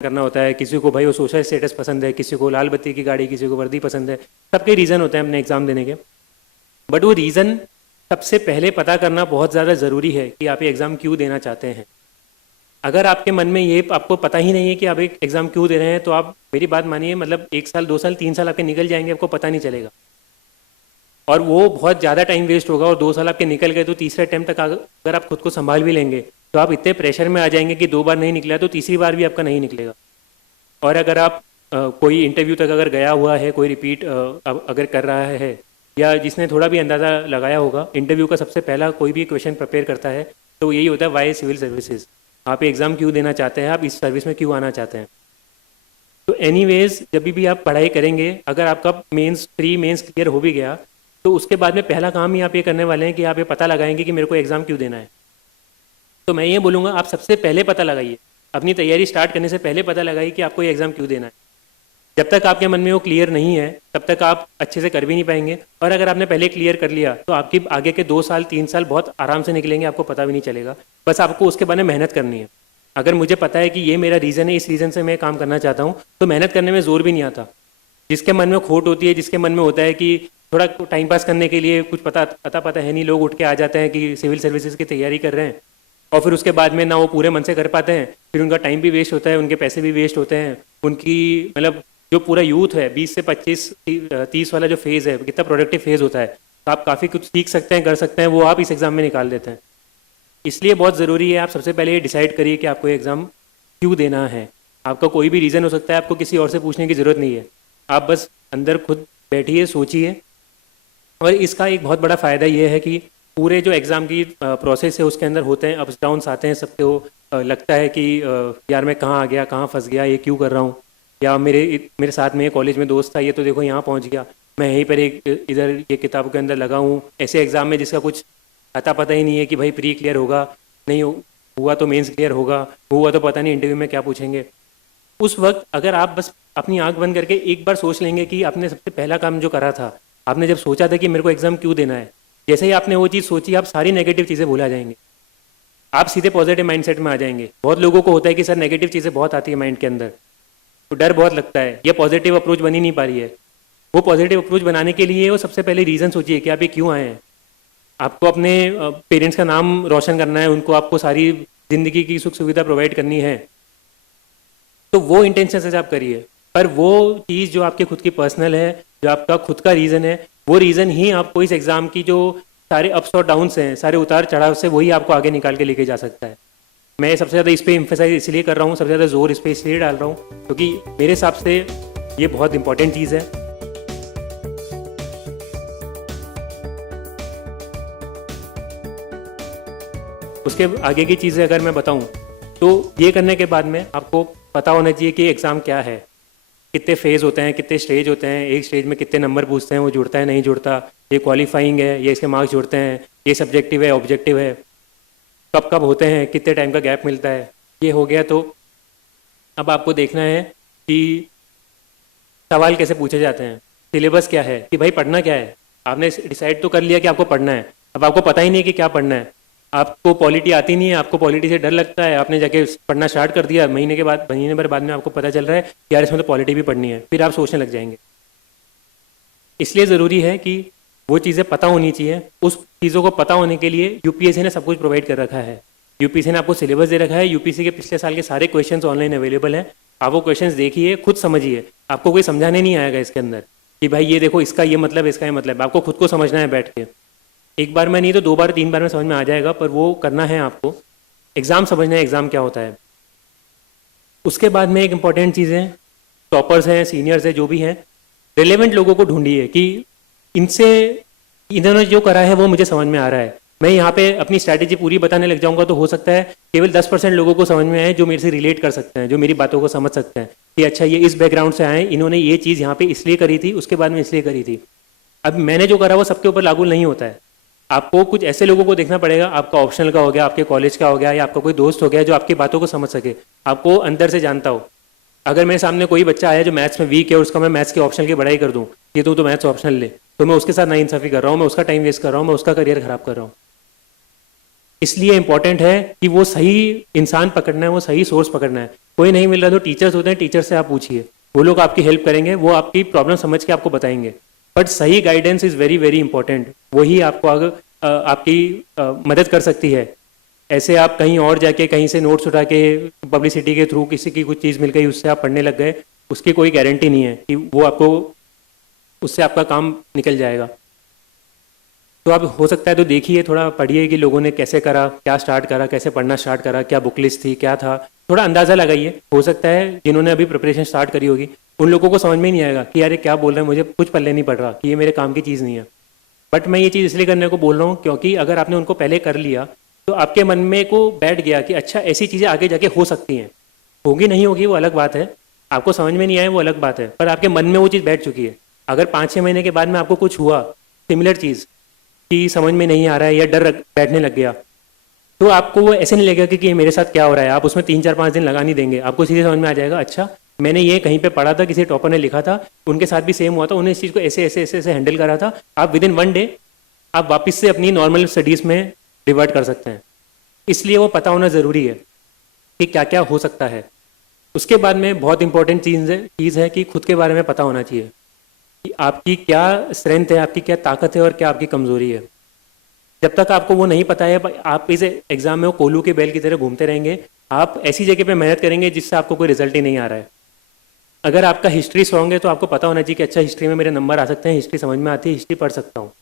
करना होता है, किसी को भाई वो सोशल स्टेटस पसंद है, किसी को लाल बत्ती की गाड़ी, किसी को वर्दी पसंद है। सबके रीज़न होते हैं अपने एग्ज़ाम देने के। बट वो रीज़न सबसे पहले पता करना बहुत ज़्यादा ज़रूरी है कि आप ये एग्ज़ाम क्यों देना चाहते हैं। अगर आपके मन में ये आपको पता ही नहीं है कि आप एक एग्ज़ाम क्यों दे रहे हैं, तो आप मेरी बात मानिए, मतलब 1 साल 2 साल 3 साल आपके निकल जाएंगे, आपको पता नहीं चलेगा और वो बहुत ज़्यादा टाइम वेस्ट होगा। और 2 साल आपके निकल गए तो तीसरे अटेम्प्ट तक अगर आप खुद को संभाल भी लेंगे तो आप इतने प्रेशर में आ जाएंगे कि 2 बार नहीं निकला तो तीसरी बार भी आपका नहीं निकलेगा। और अगर आप कोई इंटरव्यू तक अगर गया हुआ है, कोई रिपीट अगर कर रहा है, या जिसने थोड़ा भी अंदाज़ा लगाया होगा, इंटरव्यू का सबसे पहला कोई भी क्वेश्चन प्रिपेयर करता है तो यही होता है, वाई सिविल सर्विसेज, आप एग्ज़ाम क्यों देना चाहते हैं, आप इस सर्विस में क्यों आना चाहते हैं। तो एनीवेज जब भी आप पढ़ाई करेंगे, अगर आपका प्री मेंस क्लियर हो भी गया तो उसके बाद में पहला काम ही आप ये करने वाले हैं कि आप ये पता लगाएंगे कि मेरे को एग्ज़ाम क्यों देना है। तो मैं ये बोलूँगा, आप सबसे पहले पता लगाइए, अपनी तैयारी स्टार्ट करने से पहले पता लगाइए कि आपको ये एग्ज़ाम क्यों देना है। जब तक आपके मन में वो क्लियर नहीं है तब तक आप अच्छे से कर भी नहीं पाएंगे। और अगर आपने पहले क्लियर कर लिया तो आपकी आगे के 2 साल 3 साल बहुत आराम से निकलेंगे, आपको पता भी नहीं चलेगा। बस आपको उसके बारे में मेहनत करनी है। अगर मुझे पता है कि ये मेरा रीज़न है, इस रीज़न से मैं काम करना चाहता हूँ, तो मेहनत करने में ज़ोर भी नहीं आता। जिसके मन में खोट होती है, जिसके मन में होता है कि थोड़ा टाइम पास करने के लिए कुछ पता है नहीं, लोग उठ के आ जाते हैं कि सिविल सर्विसेज की तैयारी कर रहे हैं और फिर उसके बाद में ना वो पूरे मन से कर पाते हैं, फिर उनका टाइम भी वेस्ट होता है, उनके पैसे भी वेस्ट होते हैं। उनकी मतलब जो पूरा यूथ है 20 से 25 30 वाला जो फेज़ है, कितना प्रोडक्टिव फेज़ होता है, तो आप काफ़ी कुछ सीख सकते हैं, कर सकते हैं, वो आप इस एग्ज़ाम में निकाल देते हैं। इसलिए बहुत ज़रूरी है आप सबसे पहले ये डिसाइड करिए कि आपको एग्ज़ाम क्यों देना है। आपका कोई भी रीज़न हो सकता है, आपको किसी और से पूछने की ज़रूरत नहीं है। आप बस अंदर खुद बैठिए, सोचिए। और इसका एक बहुत बड़ा फ़ायदा ये है कि पूरे जो एग्ज़ाम की प्रोसेस है उसके अंदर होते हैं अप्स डाउन्स आते हैं सबको। लगता है कि यार मैं कहाँ आ गया, कहाँ फंस गया, ये क्यों कर रहा हूँ, या मेरे साथ में कॉलेज में दोस्त था, ये तो देखो यहाँ पहुँच गया, मैं यहीं पर एक इधर ये किताब के अंदर लगा हूँ। ऐसे एग्ज़ाम में जिसका कुछ अता पता ही नहीं है कि भाई प्री क्लियर होगा, नहीं हुआ तो मेंस क्लियर होगा, हुआ तो पता नहीं इंटरव्यू में क्या पूछेंगे। उस वक्त अगर आप बस अपनी आंख बंद करके एक बार सोच लेंगे कि आपने सबसे पहला काम जो करा था, आपने जब सोचा था कि मेरे को एग्ज़ाम क्यों देना है, जैसे ही आपने वो चीज़ सोची, आप सारी नेगेटिव चीज़ें भुला जाएंगे, आप सीधे पॉजिटिव माइंडसेट में आ जाएंगे। बहुत लोगों को होता है कि सर नेगेटिव चीज़ें बहुत आती है माइंड के अंदर, तो डर बहुत लगता है, ये पॉजिटिव अप्रोच बनी नहीं पा रही है। वो पॉजिटिव अप्रोच बनाने के लिए वो सबसे पहले रीज़न सोचिए कि आप ये क्यों आए हैं। आपको अपने पेरेंट्स का नाम रोशन करना है, उनको आपको सारी ज़िंदगी की सुख सुविधा प्रोवाइड करनी है, तो वो इंटेंशन से आप करिए। पर वो चीज़ जो आपके खुद की पर्सनल है, जो आपका खुद का रीज़न है, वो रीज़न ही आपको इस एग्ज़ाम की जो सारे अप्स और डाउन्स हैं, सारे उतार चढ़ाव से, वही आपको आगे निकाल के लेके जा सकता है। मैं सबसे ज़्यादा इस पर इम्फेसाइज इसलिए कर रहा हूँ, सबसे ज़्यादा जोर इस पर इसलिए डाल रहा हूँ क्योंकि मेरे हिसाब से ये बहुत इंपॉर्टेंट चीज़ है। उसके आगे की चीज़ें अगर मैं बताऊँ तो ये करने के बाद में आपको पता होना चाहिए कि एग्ज़ाम क्या है, कितने फेज़ होते हैं, कितने स्टेज होते हैं, एक स्टेज में कितने नंबर पूछते हैं, वो जुड़ता है नहीं जुड़ता, ये क्वालिफाइंग है, ये इसके मार्क्स जुड़ते हैं, ये सब्जेक्टिव है, ऑब्जेक्टिव है, कब कब होते हैं, कितने टाइम का गैप मिलता है। ये हो गया। तो अब आपको देखना है कि सवाल कैसे पूछे जाते हैं, सिलेबस क्या है, कि भाई पढ़ना क्या है। आपने डिसाइड तो कर लिया कि आपको पढ़ना है, अब आपको पता ही नहीं कि क्या पढ़ना है। आपको पॉलिटी आती नहीं है, आपको पॉलिटी से डर लगता है, आपने जाके पढ़ना स्टार्ट कर दिया, महीने भर बाद में आपको पता चल रहा है कि यार इसमें तो पॉलिटी भी पढ़नी है, फिर आप सोचने लग जाएंगे। इसलिए ज़रूरी है कि वो चीज़ें पता होनी चाहिए। उस चीज़ों को पता होने के लिए यूपीएससी ने सब कुछ प्रोवाइड कर रखा है। यूपीएससी ने आपको सिलेबस दे रखा है, यूपीएससी के पिछले साल के सारे क्वेश्चंस ऑनलाइन अवेलेबल हैं। आप वो क्वेश्चंस देखिए, खुद समझिए, आपको कोई समझाने नहीं आएगा इसके अंदर कि भाई ये देखो इसका ये मतलब, इसका ये मतलब। आपको खुद को समझना है बैठ के, एक बार में नहीं तो 2 बार 3 बार में समझ में आ जाएगा, पर वो करना है आपको। एग्ज़ाम समझना है, एग्ज़ाम क्या होता है। उसके बाद में एक इंपॉर्टेंट चीज़ है, टॉपर्स हैं, सीनियर्स हैं, जो भी हैं, रिलेवेंट लोगों को ढूंढिए कि इन्होंने जो करा है वो मुझे समझ में आ रहा है। मैं यहाँ पे अपनी स्ट्रैटेजी पूरी बताने लग जाऊंगा तो हो सकता है केवल 10% लोगों को समझ में आए जो मेरे से रिलेट कर सकते हैं, जो मेरी बातों को समझ सकते हैं कि अच्छा ये इस बैकग्राउंड से आए, इन्होंने ये चीज़ यहाँ पे इसलिए करी थी, उसके बाद में इसलिए करी थी। अब मैंने जो करा वो सबके ऊपर लागू नहीं होता है। आपको कुछ ऐसे लोगों को देखना पड़ेगा, आपका ऑप्शनल का हो गया, आपके कॉलेज का हो गया, या आपका कोई दोस्त हो गया जो आपकी बातों को समझ सके, आपको अंदर से जानता हो। अगर मेरे सामने कोई बच्चा आया जो मैथ्स में वीक है और उसका मैं मैथ्स के ऑप्शनल की पढ़ाई कर दूं, ये तो मैथ्स ऑप्शनल ले, तो मैं उसके साथ नाइंसाफी कर रहा हूँ, मैं उसका टाइम वेस्ट कर रहा हूँ, मैं उसका करियर खराब कर रहा हूँ। इसलिए इंपॉर्टेंट है कि वो सही इंसान पकड़ना है, वो सही सोर्स पकड़ना है। कोई नहीं मिल रहा तो टीचर्स होते हैं, टीचर से आप पूछिए, वो लोग आपकी हेल्प करेंगे, वो आपकी प्रॉब्लम समझ के आपको बताएंगे। बट सही guidance is very very important, वही आपको आगे आपकी मदद कर सकती है। ऐसे आप कहीं और जाके कहीं से नोट्स उठा के पब्लिसिटी के थ्रू किसी की कुछ चीज़ मिल गई उससे आप पढ़ने लग गए, उसकी कोई गारंटी नहीं है कि वो आपको उससे आपका काम निकल जाएगा। तो आप हो सकता है तो देखिए, थोड़ा पढ़िए कि लोगों ने कैसे करा, क्या स्टार्ट करा, कैसे पढ़ना स्टार्ट करा, क्या बुक लिस्ट थी, क्या था, थोड़ा अंदाज़ा लगाइए। हो सकता है जिन्होंने अभी प्रिपरेशन स्टार्ट करी होगी उन लोगों को समझ में ही नहीं आएगा कि यार ये क्या बोल रहे हैं, मुझे कुछ पल्ले नहीं पड़ रहा, कि ये मेरे काम की चीज़ नहीं है। बट मैं ये चीज़ इसलिए करने को बोल रहा हूँ क्योंकि अगर आपने उनको पहले कर लिया तो आपके मन में को बैठ गया कि अच्छा ऐसी चीज़ें आगे जाके हो सकती हैं। होगी नहीं होगी वो अलग बात है, आपको समझ में नहीं आए वो अलग बात है, पर आपके मन में वो चीज़ बैठ चुकी है। अगर 5-6 महीने के बाद में आपको कुछ हुआ सिमिलर चीज़ कि समझ में नहीं आ रहा है या डर बैठने लग गया, तो आपको वो ऐसे नहीं लगेगा कि ये मेरे साथ क्या हो रहा है। आप उसमें 3-4-5 दिन लगा नहीं देंगे, आपको सीधे समझ में आ जाएगा अच्छा मैंने ये कहीं पे पढ़ा था, किसी टॉपर ने लिखा था, उनके साथ भी सेम हुआ था, उन्हें इस चीज़ को ऐसे ऐसे ऐसे ऐसे हैंडल करा था। आप विद इन 1 डे आप वापस से अपनी नॉर्मल स्टडीज़ में रिवर्ट कर सकते हैं। इसलिए वो पता होना ज़रूरी है कि क्या क्या हो सकता है। उसके बाद में बहुत इंपॉर्टेंट चीज़ है कि खुद के बारे में पता होना चाहिए कि आपकी क्या स्ट्रेंथ है, आपकी क्या ताकत है और क्या आपकी कमज़ोरी है। जब तक आपको वो नहीं पता है आप इस एग्ज़ाम में वो कोल्हू के बैल की तरह घूमते रहेंगे, आप ऐसी जगह पे मेहनत करेंगे जिससे आपको कोई रिजल्ट ही नहीं आ रहा है। अगर आपका हिस्ट्री स्ट्रॉन्ग है तो आपको पता होना चाहिए कि अच्छा हिस्ट्री में मेरे नंबर आ सकते हैं, हिस्ट्री समझ में आती है, हिस्ट्री पढ़ सकता हूँ।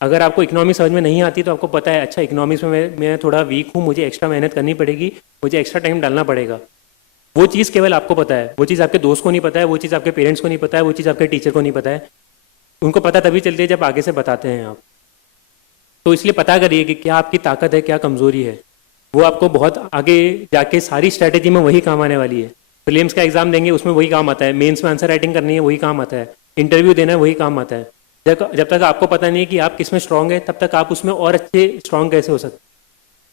अगर आपको इकोनॉमिक्स समझ में नहीं आती तो आपको पता है अच्छा इकोनॉमिक्स में मैं थोड़ा वीक हूँ, मुझे एक्स्ट्रा मेहनत करनी पड़ेगी, मुझे एक्स्ट्रा टाइम डालना पड़ेगा। वो चीज़ केवल आपको पता है, वो चीज़ आपके दोस्त को नहीं पता है, वो चीज़ आपके पेरेंट्स को नहीं पता है, वो चीज़ आपके टीचर को नहीं पता है। उनको पता तभी चलती है जब आगे से बताते हैं आप। तो इसलिए पता करिए कि क्या आपकी ताकत है, क्या कमज़ोरी है। वो आपको बहुत आगे जाके सारी स्ट्रैटेजी में वही काम आने वाली है। प्रीलिम्स का एग्जाम देंगे उसमें वही काम आता है, मेंस में आंसर राइटिंग करनी है वही काम आता है, इंटरव्यू देना है वही काम आता है। जब तक आपको पता नहीं है कि आप किस में स्ट्रांग है तब तक आप उसमें और अच्छे स्ट्रांग कैसे हो सकते।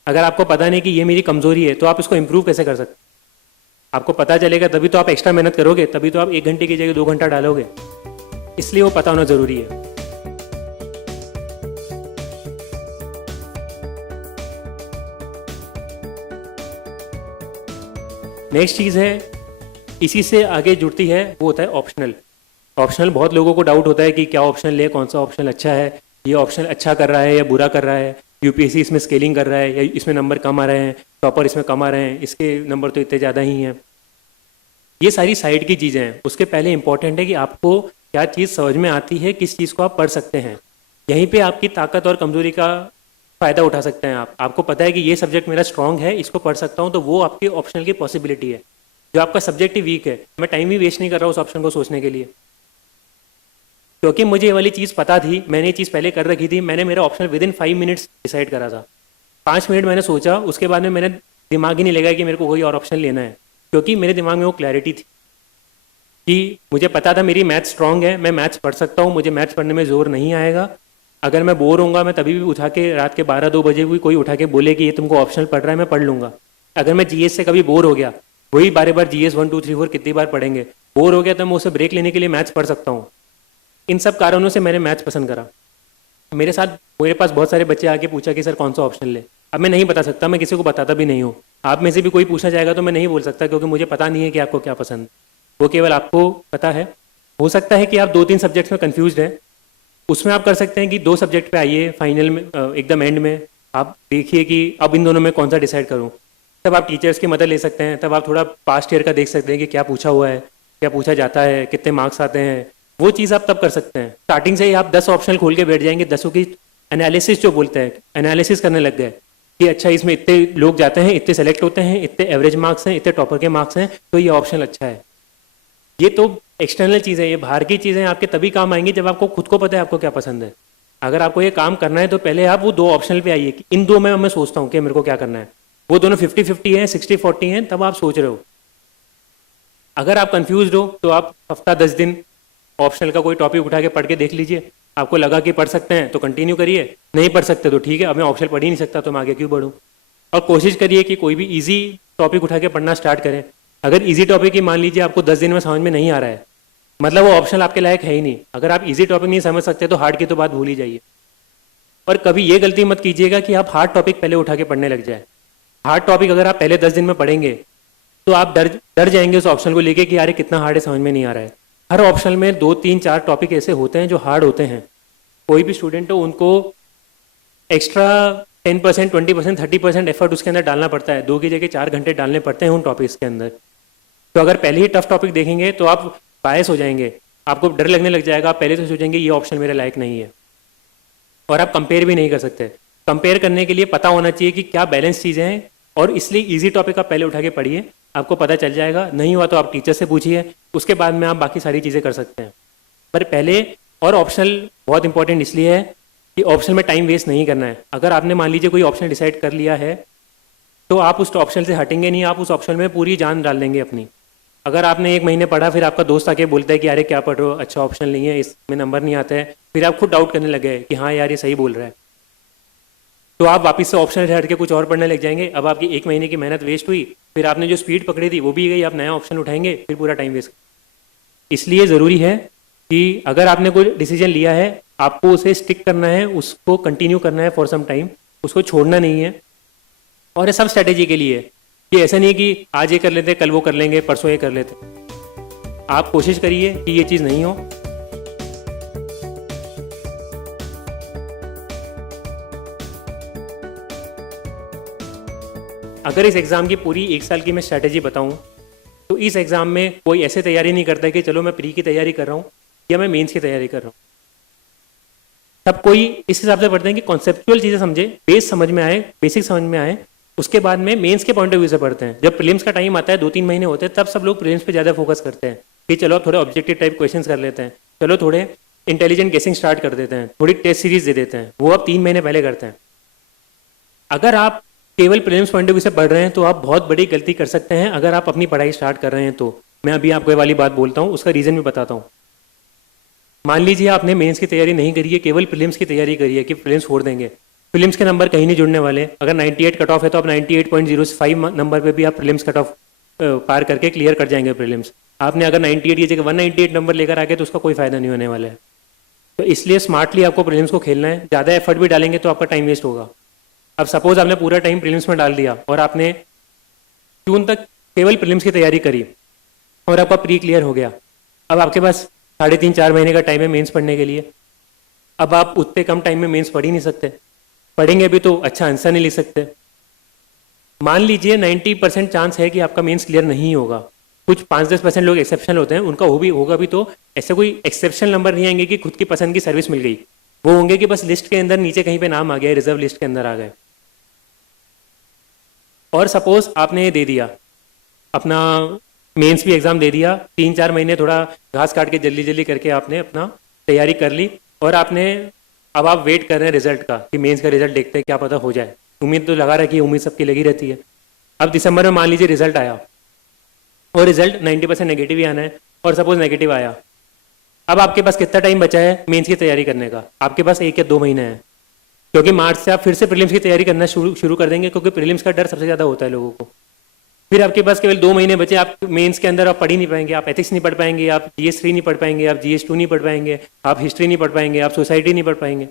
अगर आपको पता नहीं कि ये मेरी कमज़ोरी है तो आप इसको इंप्रूव कैसे कर सकते। आपको पता चलेगा तभी तो आप एक्स्ट्रा मेहनत करोगे, तभी तो आप 1 घंटे की जगह 2 घंटा डालोगे। इसलिए वो पता होना ज़रूरी है। नेक्स्ट चीज़ है इसी से आगे जुड़ती है, वो होता है ऑप्शनल। ऑप्शनल बहुत लोगों को डाउट होता है कि क्या ऑप्शनल ले, कौन सा ऑप्शनल अच्छा है, ये ऑप्शनल अच्छा कर रहा है या बुरा कर रहा है, यूपीएससी इसमें स्केलिंग कर रहा है या इसमें नंबर कम आ रहे हैं, टॉपर इसमें कम आ रहे हैं, इसके नंबर तो इतने ज़्यादा ही हैं। ये सारी साइड की चीज़ें हैं। उसके पहले इंपॉर्टेंट है कि आपको क्या चीज़ समझ में आती है, किस चीज़ को आप पढ़ सकते हैं। यहीं पे आपकी ताकत और कमजोरी का फ़ायदा उठा सकते हैं आप। आपको पता है कि ये सब्जेक्ट मेरा स्ट्रॉन्ग है, इसको पढ़ सकता हूँ, तो वो आपकी ऑप्शनल की पॉसिबिलिटी है। जो आपका सब्जेक्ट ही वीक है, मैं टाइम ही वेस्ट नहीं कर रहा उस ऑप्शन को सोचने के लिए, क्योंकि मुझे ये वाली चीज़ पता थी, मैंने ये चीज़ पहले कर रखी थी। मैंने मेरा option with in 5 minutes decide करा था। 5 मिनट मैंने सोचा, उसके बाद में मैंने दिमाग ही नहीं लगाया कि मेरे को कोई और ऑप्शन लेना है, क्योंकि मेरे दिमाग में वो क्लैरिटी थी कि मुझे पता था मेरी मैथ्स स्ट्रॉन्ग है, मैं मैथ्स पढ़ सकता हूँ, मुझे मैथ्स पढ़ने में जोर नहीं आएगा। अगर मैं बोर होऊंगा मैं तभी भी उठा के रात के 12-2 बजे भी कोई उठा के बोले कि ये तुमको ऑप्शनल पढ़ रहा है, मैं पढ़ लूंगा। अगर मैं जीएस से कभी बोर हो गया, वही बार जीएस 1 2 3 4 कितनी बार पढ़ेंगे, बोर हो गया तो मैं उसे ब्रेक लेने के लिए मैथ्स पढ़ सकता हूँ। इन सब कारणों से मैंने मैथ्स पसंद करा। मेरे पास बहुत सारे बच्चे आके पूछा कि सर कौन सा ऑप्शन ले। अब मैं नहीं बता सकता, मैं किसी को बताता भी नहीं हूँ। आप में से भी कोई पूछना चाहेगा तो मैं नहीं बोल सकता, क्योंकि मुझे पता नहीं है कि आपको क्या पसंद, वो केवल आपको पता है। हो सकता है कि आप 2-3 सब्जेक्ट्स में कंफ्यूज हैं, उसमें आप कर सकते हैं कि 2 सब्जेक्ट पे आइए, फाइनल में एकदम एंड में आप देखिए कि अब इन दोनों में कौन सा डिसाइड करूँ। तब आप टीचर्स की मदद ले सकते हैं, तब आप थोड़ा पास्ट ईयर का देख सकते हैं कि क्या पूछा हुआ है, क्या पूछा जाता है, कितने मार्क्स आते हैं। वो चीज़ आप तब कर सकते हैं। स्टार्टिंग से ही आप 10 ऑप्शन खोल के बैठ जाएंगे, 10 की एनालिसिस जो बोलते हैं, एनालिसिस करने लग गए कि अच्छा इसमें इतने लोग जाते हैं, इतने सेलेक्ट होते हैं, इतने एवरेज मार्क्स हैं, इतने टॉपर के मार्क्स हैं, तो ये ऑप्शन अच्छा है। ये तो एक्सटर्नल चीज़ें, ये बाहर की चीज़ें आपके तभी काम आएंगी जब आपको खुद को पता है आपको क्या पसंद है। अगर आपको ये काम करना है तो पहले आप वो 2 ऑप्शनल पे आइए कि इन 2 में मैं सोचता हूँ कि मेरे को क्या करना है। वो दोनों 50-50 हैं, 60-40 हैं, तब आप सोच रहे हो। अगर आप कंफ्यूज हो तो आप हफ्ता 10 दिन ऑप्शनल का कोई टॉपिक उठा के पढ़ के देख लीजिए। आपको लगा कि पढ़ सकते हैं तो कंटिन्यू करिए, नहीं पढ़ सकते तो ठीक है, अब मैं ऑप्शनल पढ़ ही नहीं सकता तो मैं आगे क्यों बढ़ूँ। और कोशिश करिए कि कोई भी ईजी टॉपिक उठा के पढ़ना स्टार्ट करें। अगर ईजी टॉपिक ही मान लीजिए आपको 10 दिन में समझ में नहीं आ रहा है, मतलब वो ऑप्शनल आपके लायक है ही नहीं। अगर आप ईजी टॉपिक नहीं समझ सकते तो हार्ड की तो बात भूल ही जाइए। और कभी ये गलती मत कीजिएगा कि आप हार्ड टॉपिक पहले उठा के पढ़ने लग जाए। हार्ड टॉपिक अगर आप पहले 10 दिन में पढ़ेंगे तो आप डर जाएंगे उस ऑप्शन को लेके कि यार कितना हार्ड है, समझ में नहीं आ रहा है। हर ऑप्शन में 2 3 4 टॉपिक ऐसे होते हैं जो हार्ड होते हैं। कोई भी स्टूडेंट हो उनको एक्स्ट्रा 10%, 20%, 30% एफर्ट उसके अंदर डालना पड़ता है। 2 की जगह 4 घंटे डालने पड़ते हैं उन टॉपिक्स के अंदर। तो अगर पहले ही टफ टॉपिक देखेंगे तो आप बायस हो जाएंगे, आपको डर लगने लग जाएगा, आप पहले से सोचेंगे ये ऑप्शन मेरे लायक नहीं है, और आप कंपेयर भी नहीं कर सकते। कंपेयर करने के लिए पता होना चाहिए कि क्या बैलेंस चीज़ें हैं, और इसलिए इजी टॉपिक आप पहले उठा के पढ़िए, आपको पता चल जाएगा। नहीं हुआ तो आप टीचर से पूछिए, उसके बाद में आप बाकी सारी चीज़ें कर सकते हैं। पर पहले, और ऑप्शनल बहुत इंपॉर्टेंट इसलिए है कि ऑप्शन में टाइम वेस्ट नहीं करना है। अगर आपने मान लीजिए कोई ऑप्शन डिसाइड कर लिया है तो आप उस ऑप्शन से हटेंगे नहीं, आप उस ऑप्शन में पूरी जान डाल देंगे अपनी। अगर आपने 1 महीने पढ़ा, फिर आपका दोस्त आके बोलता है कि अरे क्या पढ़ रहे हो, अच्छा ऑप्शन नहीं है, इसमें नंबर नहीं आता है, फिर आप खुद डाउट करने लगे कि हाँ यार ये सही बोल रहा है, तो आप वापस से ऑप्शन से हट के कुछ और पढ़ने लग जाएंगे। अब आपकी 1 महीने की मेहनत वेस्ट हुई, फिर आपने जो स्पीड पकड़ी थी वो भी गई, आप नया ऑप्शन उठाएंगे, फिर पूरा टाइम वेस्ट। इसलिए ज़रूरी है कि अगर आपने कोई डिसीजन लिया है, आपको उसे स्टिक करना है, उसको कंटिन्यू करना है फॉर सम टाइम, उसको छोड़ना नहीं है। और ये सब स्ट्रैटेजी के लिए, ये ऐसा नहीं है कि आज ये कर लेते, कल वो कर लेंगे, परसों ये कर लेते। आप कोशिश करिए कि ये चीज़ नहीं हो। अगर इस एग्ज़ाम की पूरी 1 साल की मैं स्ट्रैटेजी बताऊं, तो इस एग्ज़ाम में कोई ऐसे तैयारी नहीं करता कि चलो मैं प्री की तैयारी कर रहा हूँ या मैं मेंस की तैयारी कर रहा हूँ। सब कोई इस हिसाब से पढ़ते हैं कि कॉन्सेप्चुअल चीज़ें समझे, बेस समझ में आए, बेसिक समझ में आए, उसके बाद में मेंस के पॉइंट ऑफ व्यू से पढ़ते हैं। जब प्रीलिम्स का टाइम आता है, 2-3 महीने होते हैं, तब सब लोग प्रीलिम्स पे ज़्यादा फोकस करते हैं कि चलो अब थोड़े ऑब्जेक्टिव टाइप क्वेश्चंस कर लेते हैं, चलो थोड़े इंटेलिजेंट गेसिंग स्टार्ट कर देते हैं, थोड़ी टेस्ट सीरीज दे देते हैं, वो अब 3 महीने पहले करते हैं। अगर आप केवल प्रीलिम्स पॉइंट ऑफ व्यू से पढ़ रहे हैं तो आप बहुत बड़ी गलती कर सकते हैं। अगर आप अपनी पढ़ाई स्टार्ट कर रहे हैं तो मैं अभी आपको ये वाली बात बोलता हूँ, उसका रीज़न भी बताता हूँ। मान लीजिए आपने मेंस की तैयारी नहीं करी है, केवल प्रीलिम्स की तैयारी करी है कि प्रीलिम्स छोड़ देंगे, प्रीलिम्स के नंबर कहीं नहीं जुड़ने वाले। अगर 98 कट ऑफ है तो आप 98.05 नंबर पे भी आप प्रीलिम्स कट ऑफ पार करके क्लियर कर जाएंगे प्रीलिम्स। आपने अगर 98 की जगह 198 नंबर लेकर आके तो उसका कोई फायदा नहीं होने वाला है। तो इसलिए स्मार्टली आपको प्रीलिम्स को खेलना है। ज़्यादा एफर्ट भी डालेंगे तो आपका टाइम वेस्ट होगा। अब सपोज आपने पूरा टाइम प्रीलिम्स में डाल दिया और आपने जून तक केवल प्रीलिम्स की तैयारी करी और आपका प्री क्लियर हो गया। अब आपके पास 3.5-4 महीने का टाइम है मेंस पढ़ने के लिए। अब आप उतने कम टाइम में मेंस पढ़ ही नहीं सकते, पढ़ेंगे भी तो अच्छा आंसर नहीं लिख सकते। मान लीजिए 90% चांस है कि आपका मेंस क्लियर नहीं होगा। कुछ 5-10% लोग एक्सेप्शनल होते हैं, उनका वो भी होगा भी, तो ऐसे कोई एक्सेप्शनल नंबर नहीं आएंगे कि खुद की पसंद की सर्विस मिल गई। वो होंगे कि बस लिस्ट के अंदर नीचे कहीं पे नाम आ गया, रिजर्व लिस्ट के अंदर आ गए। और सपोज आपने ये दे दिया, अपना मेंस भी एग्जाम दे दिया, 3-4 महीने थोड़ा घास काट के जल्दी जल्दी करके आपने अपना तैयारी कर ली, और आपने अब आप वेट कर रहे हैं रिजल्ट का कि मेंस का रिजल्ट देखते हैं, क्या पता हो जाए। उम्मीद तो लगा रखी है, उम्मीद सबकी लगी रहती है। अब दिसंबर में मान लीजिए रिजल्ट आया और रिजल्ट 90% नेगेटिव ही आना है, और सपोज नेगेटिव आया। अब आपके पास कितना टाइम बचा है मेंस की तैयारी करने का? आपके पास 1 या 2 महीने हैं, क्योंकि मार्च से आप फिर से प्रीलिम्स की तैयारी करना शुरू कर देंगे, क्योंकि प्रीलिम्स का डर सबसे ज़्यादा होता है लोगों को। फिर आपके पास केवल 2 महीने बचे, आप मेंस के अंदर आप पढ़ ही नहीं पाएंगे, आप एथिक्स नहीं पढ़ पाएंगे, आप GS3 नहीं पढ़ पाएंगे, आप GS2 नहीं पढ़ पाएंगे, आप हिस्ट्री नहीं पढ़ पाएंगे, आप सोसाइटी नहीं पढ़ पाएंगे।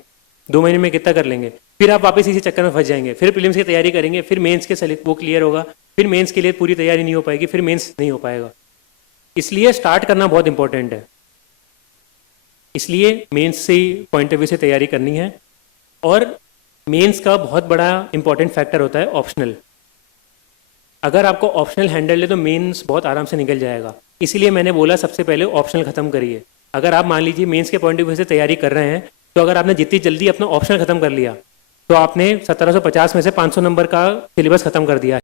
2 महीने में कितना कर लेंगे? फिर आप वापस इसी चक्कर में फंस जाएंगे। फिर प्रीलिम्स की तैयारी करेंगे, फिर मेंस के वो क्लियर होगा, फिर मेंस के लिए पूरी तैयारी नहीं हो पाएगी, फिर मेंस नहीं हो पाएगा। इसलिए स्टार्ट करना बहुत इंपॉर्टेंट है। इसलिए मेंस से पॉइंट ऑफ व्यू से तैयारी करनी है। और मेंस का बहुत बड़ा इंपॉर्टेंट फैक्टर होता है ऑप्शनल। अगर आपको ऑप्शनल हैंडल है तो मेंस बहुत आराम से निकल जाएगा। इसीलिए मैंने बोला सबसे पहले ऑप्शनल खत्म करिए। अगर आप मान लीजिए मेंस के पॉइंट ऑफ व्यू से तैयारी कर रहे हैं, तो अगर आपने जितनी जल्दी अपना ऑप्शनल खत्म कर लिया तो आपने 1750 में से 500 नंबर का सिलेबस खत्म कर दिया है।